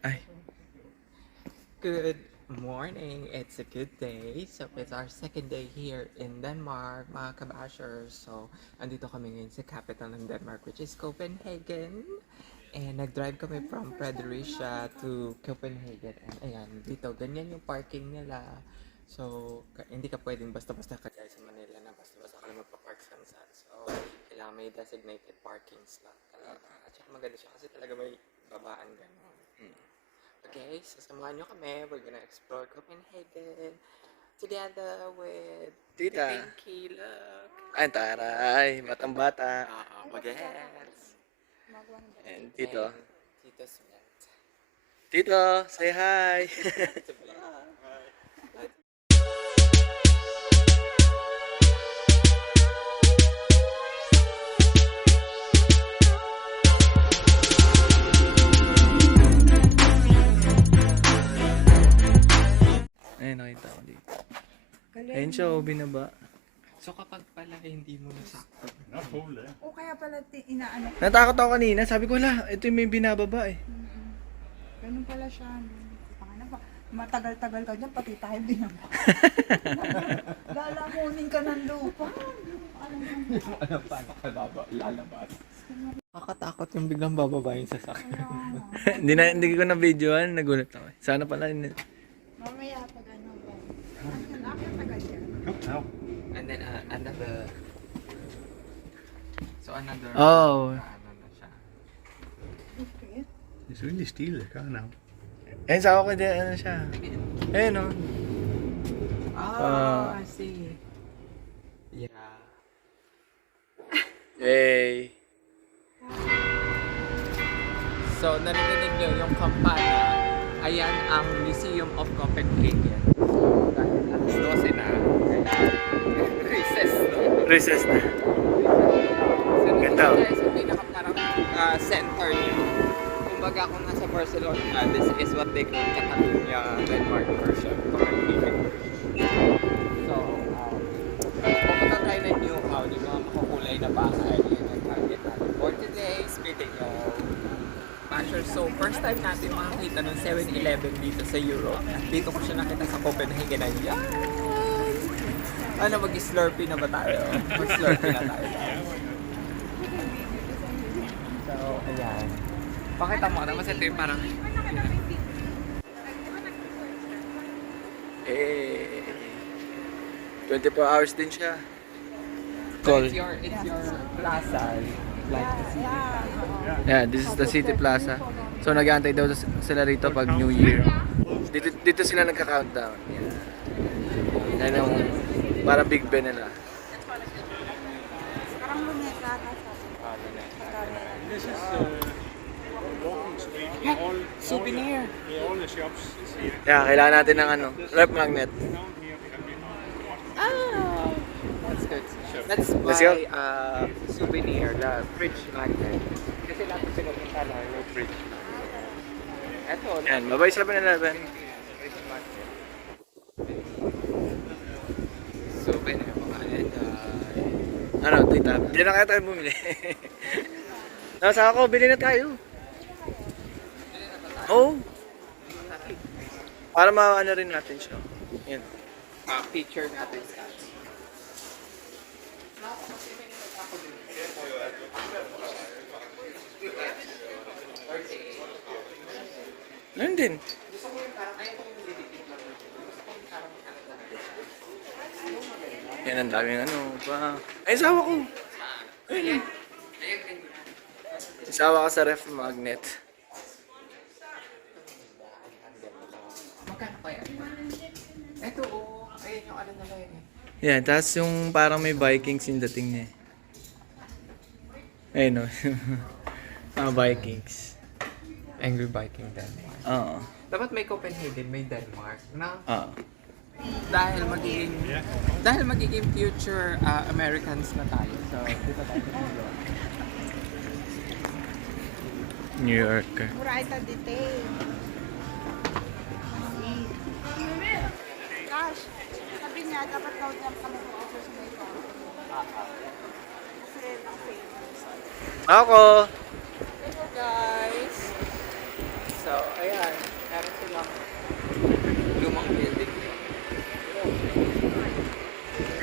Ay. Good morning. It's a good day. So, it's our second day here in Denmark, mga kabashers. So, andito kami ngayon sa capital ng Denmark, which is Copenhagen. And nag-drive kami from Fredericia to Copenhagen. And ayan, dito, ganyan yung parking nila. So, hindi ka pwedeng basta-basta kagaya sa Manila na basta-basta ka lang magpa-park saan. So, kailangan may designated parking slot talaga. At saka maganda siya kasi talaga may babaan gano'n. Okay, so samahan nyo kami. We're gonna explore Copenhagen together with Tita. Pinky. Look. Ay, taray. Batang bata. Bagets. And Tito. And Tito Svend. Tito, say hi. Ayun, nakita ko dito. Ayun siya, binaba. So kapag pala hindi mo nasakto. O kaya pala inaano. Natakot ako kanina. Sabi ko, wala, ito yung may binababa eh. Ganun pala siya. Matagal-tagal ka dyan, pati tayo binaba. Lalamunin ka ng lupa. Alam paano ka lalabas? Nakakatakot yung biglang bababa yung sasakyan. Hindi ko na videoan, nagulat ako. Sana pala yun. Mamaya pag ano ba. Akin tagal yan. And then another. So another. Oh. Ano na siya. Okay. It's really still, now. Ayun, sa ako din, ano siya. Ayun o. I see. Yeah. Yay. So, narinig nyo yung kampana. Ayan ang Museum of Copenhagen. Dahil alas 12 na. Recess, no? Recess na. So, Ganda. nandito tayo sa pinaka-parang center niya. Kumbaga kung nasa Barcelona, this is what they call Catalonia, Denmark version, Copenhagen version. So, pupunta tayo ng New Town, yung mga makukulay na bahay. Yan ang target natin for today. Speaking of Basher, so first time natin makakita ng 7-Eleven dito sa Europe. At dito ko siya nakita sa Copenhagen. Ayan! Ano, mag-slurpee na ba tayo? Mag-slurpee na tayo. So, ayan. Pakita mo na, kasi ito yung parang... Eh. 24 hours din siya. So it's your plaza, like the city plaza. Yeah, this is the City Plaza. So nag-aantay daw sila rito pag New Year. Dito sila nagka-countdown. Yan ang parang Big Ben nila. Parang lumeka ka This is walking street. Souvenir! All the shops is here. Yeah, kailangan natin ng ano, rep magnet. Down here we have been Ah! That's good. Let's Let's go. buy souvenir, the fridge magnet. Kasi lahat ng pinagpunta na yung fridge. Eto, Yan, bye-bye 7-Eleven. fridge magnet. Souvenir mga Ano, Tita? Diyan na kaya tayo bumili. Nasa ako, bili na tayo. Oo. Oh. Para maano rin natin siya. Yan. picture natin. Ayun din. Yan ang daming ano pa. Ay, sawa ko. Ayun. Sawa ka sa ref magnet. Magkano kaya? Ito ayun yung ano nila yun. Yan, tapos yung parang may Vikings yung dating niya. Ayun o. Mga Vikings. Angry Viking Denmark. Oo. Dapat may Copenhagen, may Denmark, no? Oo. Dahil magiging future Americans na tayo. So, dito tayo sa New York. New Yorker. Mura ito detail. Gosh, sabi niya, dapat daw niya kami mag-offer sa may car. Kasi ang famous. Ako! Hello guys! So, ayan.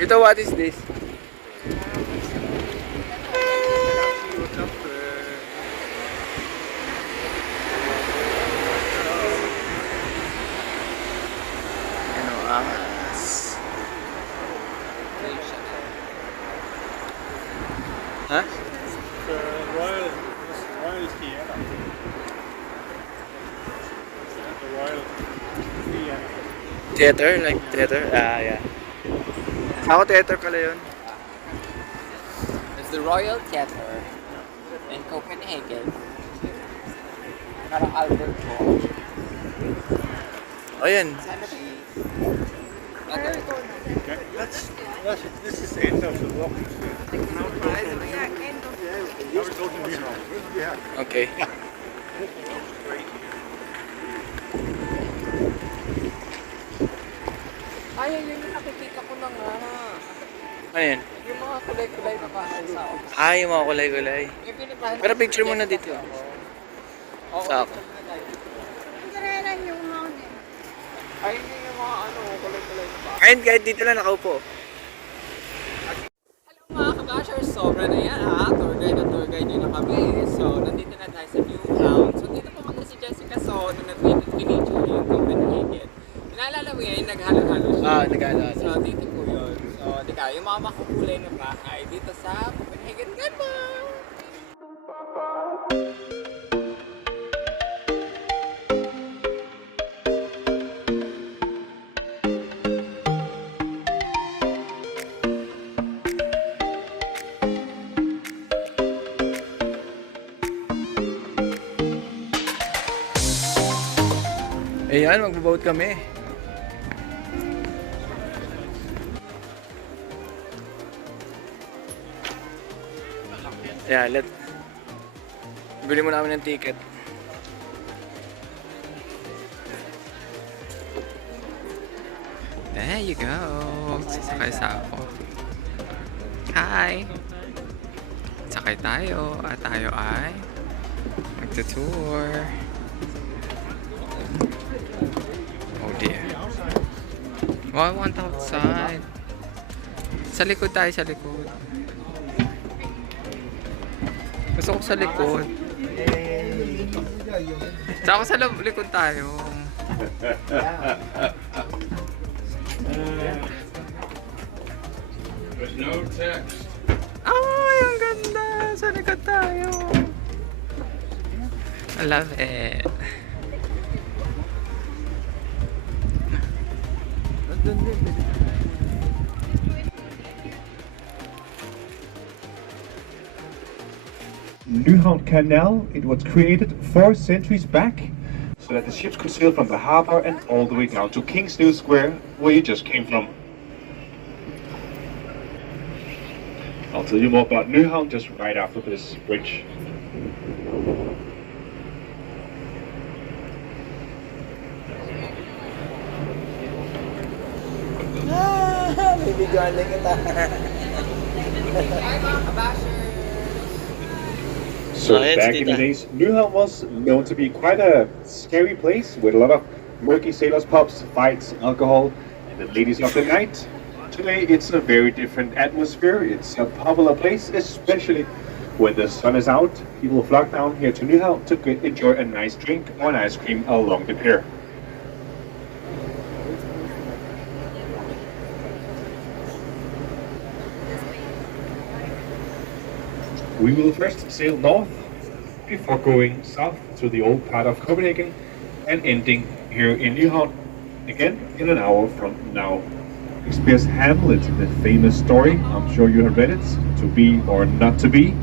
Tito, what is this? What's up? Ano, angas. Ha? Royal Theater. The Royal Theater. Theater? Like theater? Ah, yeah. Ako theater pala yun. It's the Royal Theater in Copenhagen. Parang Albert Hall. O yan. Okay, this is the end of the walking street. Now we're talking here. Okay. Ay, yun yung nakikita ko na nga. Ano yan? Yung mga kulay-kulay na bahay sa office. Ah, yung mga kulay-kulay. Yung pinuntahan Pero ko picture si muna Jessica dito. ako. Oo, Sa ako. picture muna tayo. Ang karenan yung mountain. Ay, yun yung mga kulay-kulay na bahay. Ayun, kahit dito lang nakaupo. Mga kabashers, sobra na yan ha. Tour guide nyo na kami. So, nandito na tayo sa New Town. So, dito pumunta si Jessica. So, nung nag-feature yung Copenhagen. Naalala mo yan, naghalo-halo siya. Ah, nag-alala. So, dito po yun. So, di ka, yung mga makukulay na bahay dito sa Copenhagen Denmark. Ayan, magbaboat kami. Yeah, bili mo namin ng ticket. There you go. Sakay sa ako. Hi! Sakay tayo at tayo ay magtutour. Oh dear. Oh, I want outside. Sa likod tayo, sa likod. Gusto ko sa likod. Saka sa likod tayo. There's no text. Ay, ang ganda! Sa likod tayo. I love it. Nyhavn Canal, it was created 4 centuries back so that the ships could sail from the harbor and all the way down to Kingsmill Square, where you just came from. I'll tell you more about Nyhavn just right after this bridge. Bibigyan lang kita. So Yes, back in the Tita. days, Nyhavn was known to be quite a scary place with a lot of murky sailors pubs, fights, alcohol, and the ladies of the night. Today it's a very different atmosphere. It's a popular place, especially when the sun is out. People flock down here to Nyhavn to enjoy a nice drink or an ice cream along the pier. We will first sail north before going south to the old part of Copenhagen and ending here in Nyhavn again in an hour from now. Shakespeare's Hamlet, the famous story, I'm sure you have read it, To Be or Not to Be.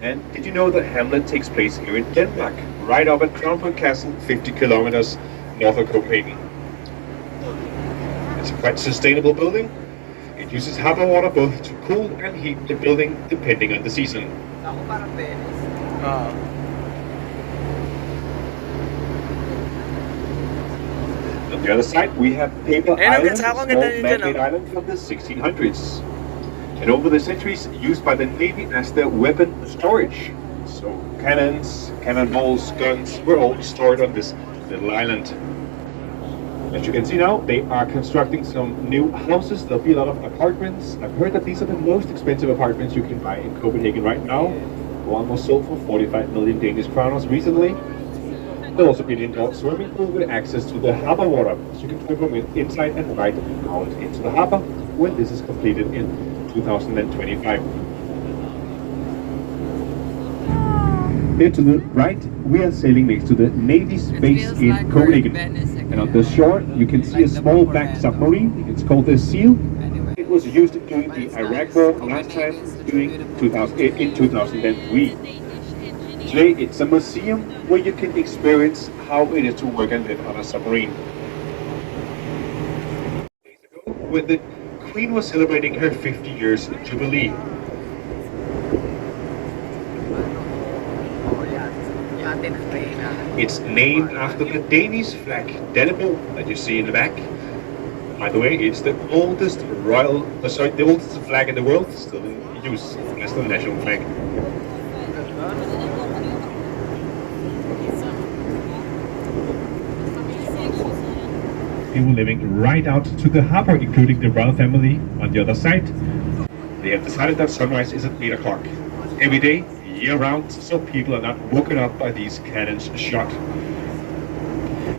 And did you know that Hamlet takes place here in Denmark, right up at Kronborg Castle, 50 kilometers north of Copenhagen? It's a quite sustainable building. It uses harbor water both to cool and heat the building depending on the season. Ako parang Venice. On the other side, we have Paper Ayun, ang Island, a ganda, ang small ganda dito, man-made no? island from the 1600s. And over the centuries, used by the Navy as their weapon storage. So cannons, cannonballs, guns were all stored on this little island. As you can see now, they are constructing some new houses. There'll be a lot of apartments. I've heard that these are the most expensive apartments you can buy in Copenhagen right now. One was sold for 45 million Danish crowns recently. There'll also be an indoor swimming pool with access to the harbor water, so you can swim from inside and right out into the harbor when this is completed in 2025. Here to the right, we are sailing next to the Navy's base in Copenhagen. And on the shore, you can see a small black submarine. It's called the Seal. It was used during the Iraq War last time in 2003. Today, it's a museum where you can experience how it is to work and live on a submarine. When the Queen was celebrating her 50 years jubilee. It's named after the Danish flag, Dannebro, that you see in the back. By the way, it's the oldest the oldest flag in the world, still in use as the national flag. People living right out to the harbor, including the royal family on the other side. They have decided that sunrise is at 8 o'clock every day, year-round, so people are not woken up by these cannons shot.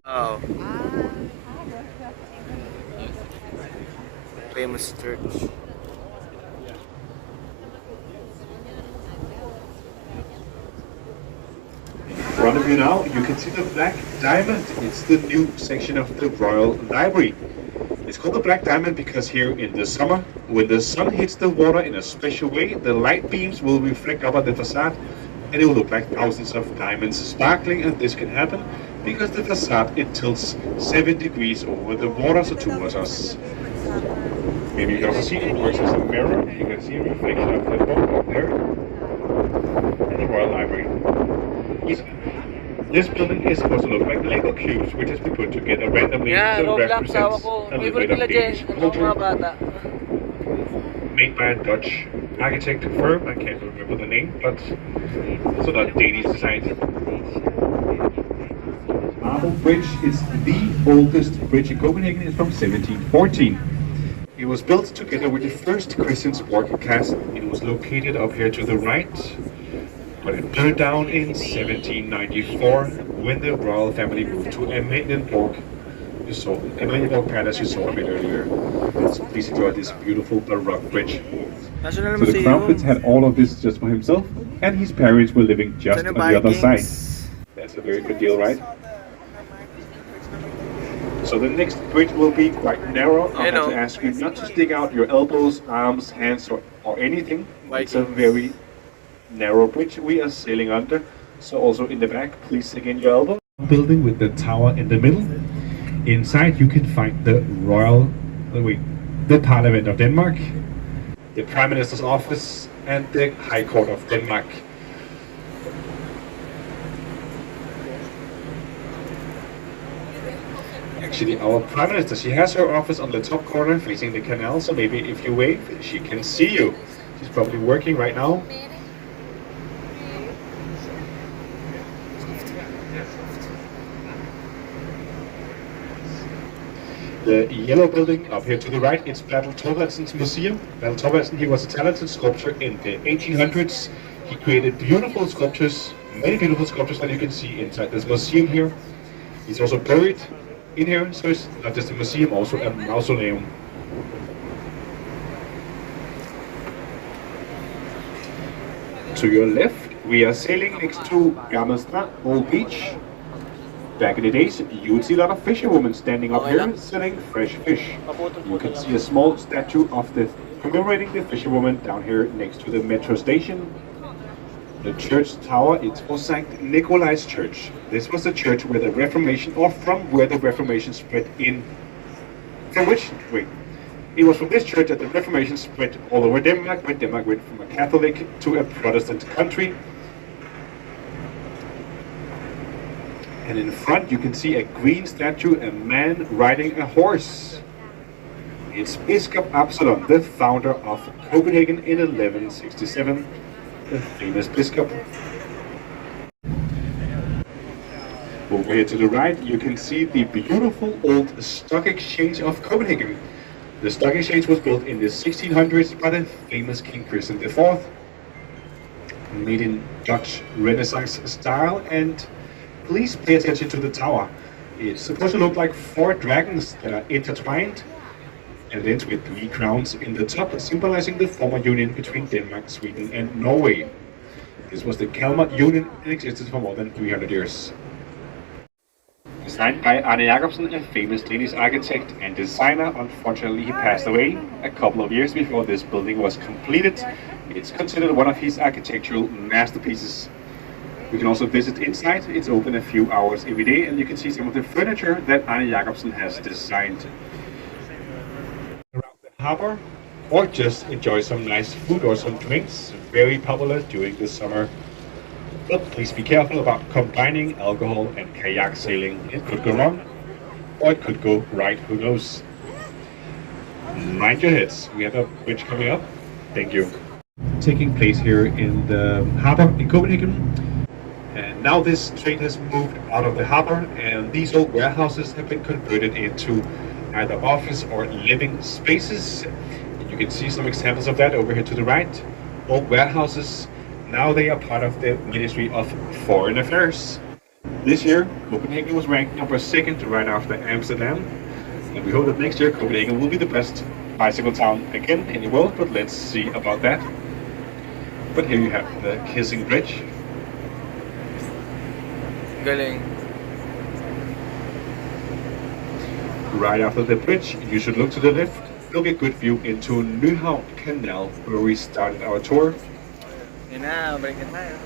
Oh. Famous church. In front of you now, you can see the Black Diamond. It's the new section of the Royal Library. It's called the Black Diamond because here in the summer, when the sun hits the water in a special way, the light beams will reflect up at the facade and it will look like thousands of diamonds sparkling, and this can happen because the facade, it tilts 7 degrees over the water, so towards us. Maybe you can also see it works as a mirror. You can see a reflection of the book up there in the Royal Library. This building is supposed to look like Lego cubes, which has been put together randomly to represent a little bit of Danish culture. Made by a Dutch architect firm, I can't remember the name, but it's not Danish designed. Marble Bridge is the oldest bridge in Copenhagen. It's from 1714. It was built together with the first Christian sport castle. It was located up here to the right, but it burned down in 1794 when the royal family moved to Amalienborg. You saw Amalienborg Palace, you saw a bit earlier. So please enjoy this beautiful Baroque bridge. So the Crown Prince had all of this just for himself, and his parents were living just on the other side. That's a very good deal, right? So the next bridge will be quite narrow. I have to ask you not to stick out your elbows, arms, hands, or anything. It's a very narrow bridge we are sailing under. So also in the back, please stick in your elbow. Building with the tower in the middle. Inside you can find the the Parliament of Denmark, the Prime Minister's office, and the High Court of Denmark. Actually, our Prime Minister, she has her office on the top corner facing the canal, so maybe if you wave, she can see you. She's probably working right now. The yellow building up here to the right, it's Bertel Thorvaldsen's museum. Bertel Thorvaldsen, he was a talented sculptor in the 1800s. He created beautiful sculptures, many beautiful sculptures that you can see inside this museum here. He's also buried in here, so it's not just a museum, also a mausoleum. To your left, we are sailing next to Gammel Strand, Old Beach. Back in the days, you would see a lot of fisherwomen standing up here selling fresh fish. You can see a small statue of commemorating the fisherwoman down here next to the metro station. The church tower, it's for St. Nikolai's Church. This was the church where the Reformation, or from where the Reformation spread in. It was from this church that the Reformation spread all over Denmark, when Denmark went from a Catholic to a Protestant country. And in front you can see a green statue, a man riding a horse. It's Bishop Absalon, the founder of Copenhagen in 1167, the famous bishop. Over here to the right, you can see the beautiful old stock exchange of Copenhagen. The stock exchange was built in the 1600s by the famous King Christian IV, made in Dutch Renaissance style, and please pay attention to the tower. It's supposed to look like 4 dragons that are intertwined, and it ends with 3 crowns in the top, symbolizing the former union between Denmark, Sweden, and Norway. This was the Kalmar Union and existed for more than 300 years. Designed by Arne Jacobsen, a famous Danish architect and designer. Unfortunately, he passed away a couple of years before this building was completed. It's considered one of his architectural masterpieces. You can also visit inside. It's open a few hours every day, and you can see some of the furniture that Arne Jacobsen has designed. Around the harbor, or just enjoy some nice food or some drinks, very popular during the summer. But please be careful about combining alcohol and kayak sailing. It could go wrong, or it could go right, who knows. Mind your heads, we have a bridge coming up. Thank you. Taking place here in the harbor in Copenhagen. And now this train has moved out of the harbor, and these old warehouses have been converted into either office or living spaces. You can see some examples of that over here to the right. Old warehouses. Now they are part of the Ministry of Foreign Affairs. This year, Copenhagen was ranked number 2nd right after Amsterdam. And we hope that next year Copenhagen will be the best bicycle town again in the world, but let's see about that. But here you have the Kissing Bridge. Galing. Right after the bridge, you should look to the left. There'll be a good view into NYHVN Canal, where we started our tour. Yun na, balik na tayo.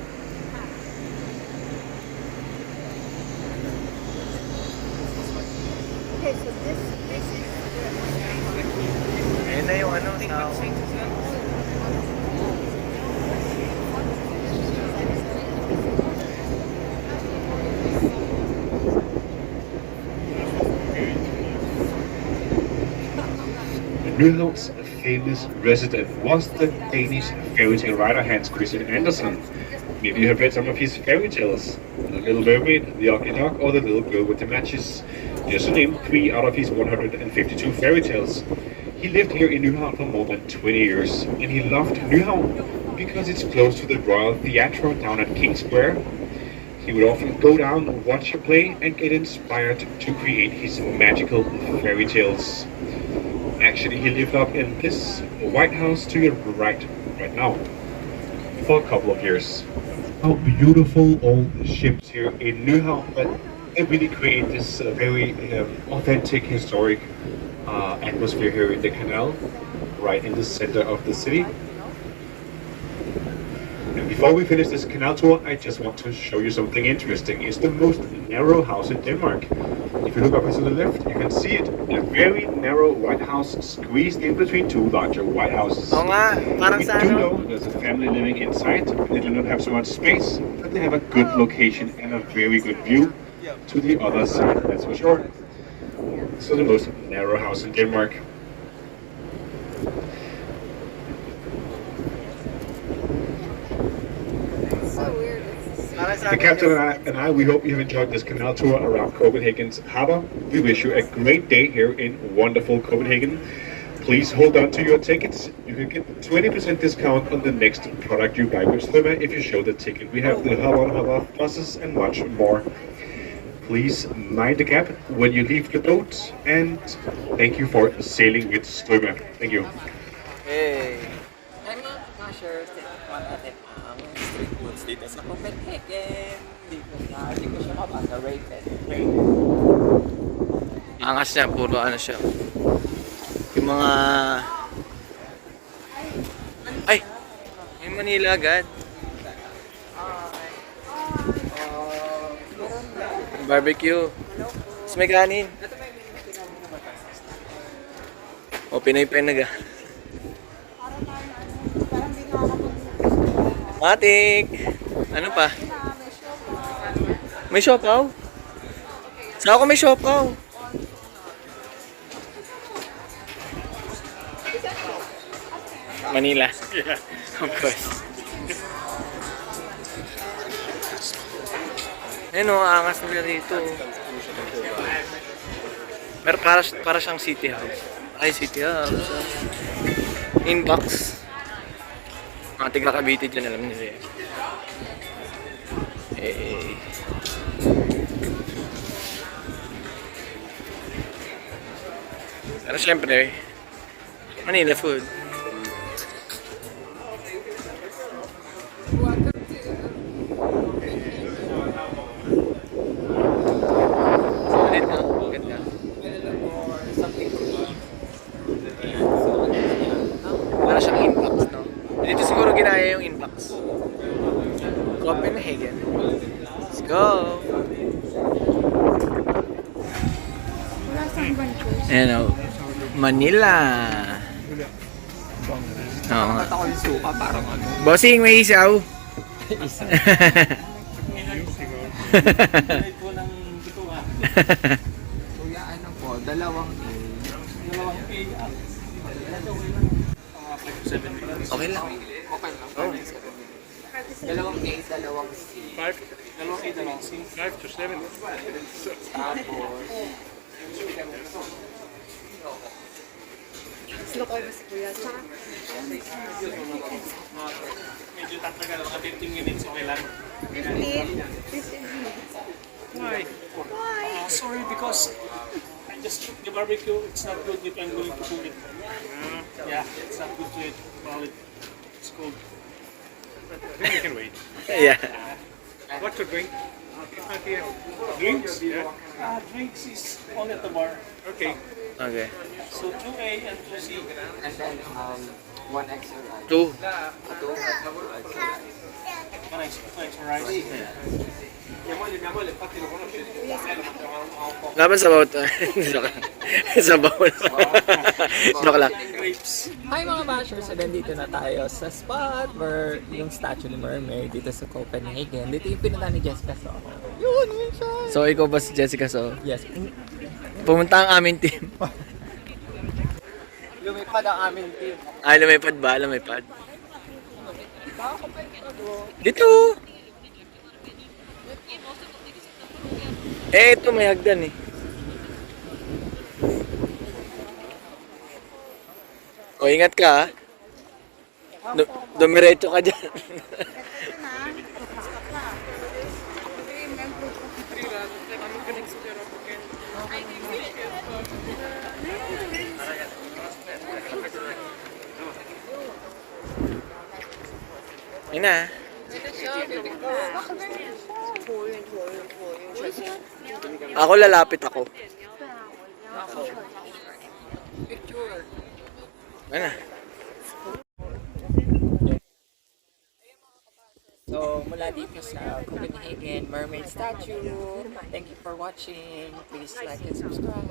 Okay, so this is Ayun na yung ano, sound. NYHVN's famous resident was the Danish fairy tale writer Hans Christian Andersen. Maybe you have read some of his fairy tales. The Little Mermaid, The Ugly Duck, or The Little Girl with the Matches. Just to name 3 out of his 152 fairy tales. He lived here in NYHVN for more than 20 years, and he loved NYHVN because it's close to the Royal Theatre down at King Square. He would often go down, watch a play, and get inspired to create his magical fairy tales. Actually, he lived up in this White House to your right now for a couple of years. How beautiful old ships here in NYHVN, but they really create this very authentic, historic atmosphere here in the canal, right in the center of the city. And before we finish this canal tour, I just want to show you something interesting. It's the most narrow house in Denmark. If you look up to the left, you can see it. A very narrow white house squeezed in between 2 larger white houses. Oo nga, parang We sa do ano. know there's a family living inside. They do not have so much space, but they have a good location and a very good view to the other side, that's for sure. So the most narrow house in Denmark. The captain and I, we hope you have enjoyed this canal tour around Copenhagen's harbor. We wish you a great day here in wonderful Copenhagen. Please hold on to your tickets. You can get 20% discount on the next product you buy with Svend if you show the ticket. We have the hub on, hub off buses and much more. Please mind the gap when you leave the boat, and thank you for sailing with Svend. Thank you. Hey. Ay mga kabashers, tikman natin ang street foods dito sa Copenhagen. Hindi ko siya mabasa, rated. Angas niya, puro ano siya. Yung mga... Ay! Yung Manila agad. Barbecue. Tapos may kanin. O, Pinoy penaga. parang di nakakapag Matik! Ano pa? May siopaw? Saan ako may siopaw? Manila. Yeah, of course. Ayun o, angas nila dito. Pero para siyang city house. Ay, city house. Inbox. Mga tiga Cavite dyan, alam nila eh. Eh. Pero syempre, Manila food. Solid na, ganda. Para siyang inbox, no? Dito siguro ginaya yung inbox. Copenhagen. Let's go! Wala sa bunches. Ayan o, Manila. Oo nga. Nakakata ko yung suka, parang ano. Bossing, may isaw. Isa. Kuya, ano po, dalawang A. Okay lang. Okay lang. Oh. Dalawang A, dalawang C. 5 to 7. Tapos, Slow ko mas kuya. Tsaka, Medyo tatagal, mga 15 minutes, okay lang. 15 minutes. Why? Sorry, because I just cooked the barbecue. It's not good if I'm going to cook it. Yeah, it's not good to eat while it's cold. But I think we can wait. Yeah. What to drink? Drinks? Yeah. Drinks is only at the bar. Okay. Okay. So 2A and 2C. and then, one extra rice. Two. Two extra rice. Two extra rice. Laban sa bawat. Joke lang. Sa bawat. Joke lang. Grapes. Hi mga bashers! So, nandito na tayo sa spot where yung statue ni Mermaid dito sa Copenhagen. Dito yung pinunta ni Jessica. So, yun siya! So, ikaw ba si Jessica? So, Yes. pumunta ang aming team. Lumipad ang aming team. Ay, lumipad ba? Lumipad. Dito! Eh, ito may hagdan eh. O, ingat ka ha. Dumiretso ka dyan. Yun na. Ako lalapit ako. Picture. Ano? So, mula dito sa Copenhagen Mermaid Statue. Thank you for watching. Please like and subscribe.